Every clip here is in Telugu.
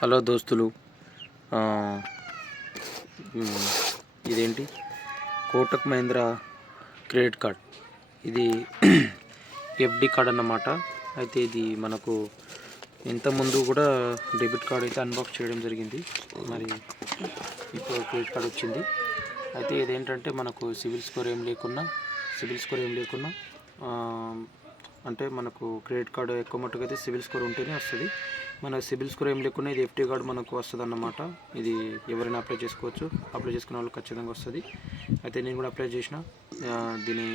హలో దోస్తులు, ఇదేంటి కోటక్ మహీంద్రా క్రెడిట్ కార్డ్. ఇది ఎఫ్డి కార్డ్ అన్నమాట. అయితే ఇది మనకు ఇంతకుముందు కూడా డెబిట్ కార్డ్ అయితే అన్బాక్స్ చేయడం జరిగింది. మరి ఇప్పుడు క్రెడిట్ కార్డ్ వచ్చింది. అయితే ఇదేంటంటే మనకు సిబిల్ స్కోర్ ఏం లేకున్నా అంటే మనకు క్రెడిట్ కార్డు ఎక్కువ మట్టుకు అయితే సిబిల్ స్కోర్ ఉంటేనే వస్తుంది. మన సిబిల్ స్కోర్ ఏం లేకుండా ఇది ఎఫ్డి కార్డు మనకు వస్తుంది అన్నమాట. ఇది ఎవరైనా అప్లై చేసుకోవచ్చు. అప్లై చేసుకునే వాళ్ళకి ఖచ్చితంగా వస్తుంది. అయితే నేను కూడా అప్లై చేసిన. దీని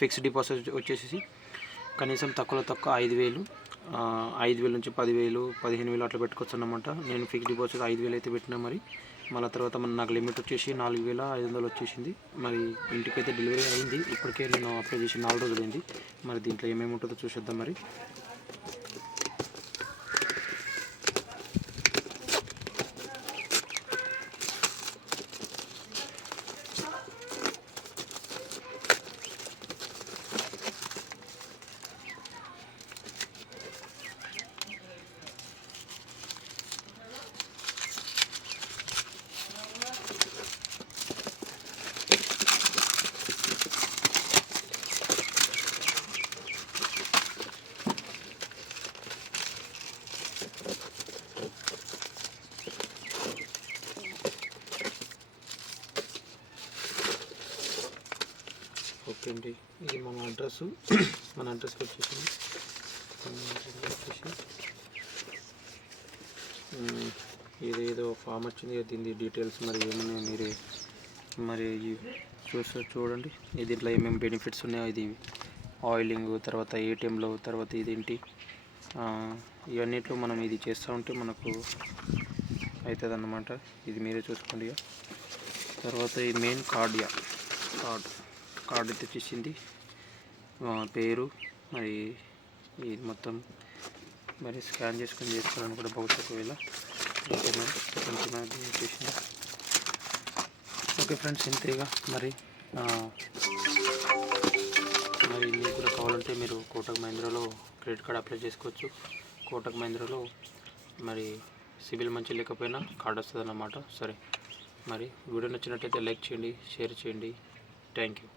ఫిక్స్డ్ డిపాజిట్ వచ్చేసి కనీసం తక్కువలో తక్కువ 5,000 నుంచి 10,000, 15,000 అట్లా పెట్టుకోవచ్చు అన్నమాట. నేను ఫిక్స్డ్ డిపాజిట్ 5,000 అయితే పెట్టినా. మళ్ళీ తర్వాత నాకు లిమిట్ వచ్చేసి 4,500 వచ్చేసింది. మరి ఇంటికైతే డెలివరీ అయింది. ఇప్పటికే నేను అప్లై చేసి 4 రోజులు అయింది. మరి దీంట్లో ఏమేమి ఉంటుందో చూసేద్దాం. మరి ఓకే అండి, ఇది మన అడ్రస్కి వచ్చేసింది. ఇదేదో ఫామ్ వచ్చింది. దీని డీటెయిల్స్ మరి ఏమన్నా మరి చూడండి. దీంట్లో ఏమేమి బెనిఫిట్స్ ఉన్నాయో, ఇది ఆయిలింగ్, తర్వాత ఏటీఎంలో, తర్వాత ఇదేంటి ఇవన్నిట్లో మనం ఇది చేస్తూ ఉంటే మనకు అవుతుంది అన్నమాట. ఇది మీరే చూసుకోండి. తర్వాత ఈ మెయిన్ కార్డ్ అయితే వచ్చేసింది. పేరు మరి ఇది మొత్తం మరి స్కాన్ చేసుకొని చేసుకోవాలని కూడా భవిష్యత్తు వేళ చేసింది. ఓకే ఫ్రెండ్స్, ఇంతేగా. మరి మీకు కూడా కావాలంటే మీరు కోటక్ మహీంద్రాలో క్రెడిట్ కార్డ్ అప్లై చేసుకోవచ్చు. కోటక్ మహీంద్రాలో మరి సిబిల్ మంచి లేకపోయినా కార్డ్ వస్తుంది అన్నమాట. సరే, మరి వీడియో నచ్చినట్టయితే లైక్ చేయండి, షేర్ చేయండి. Thank you.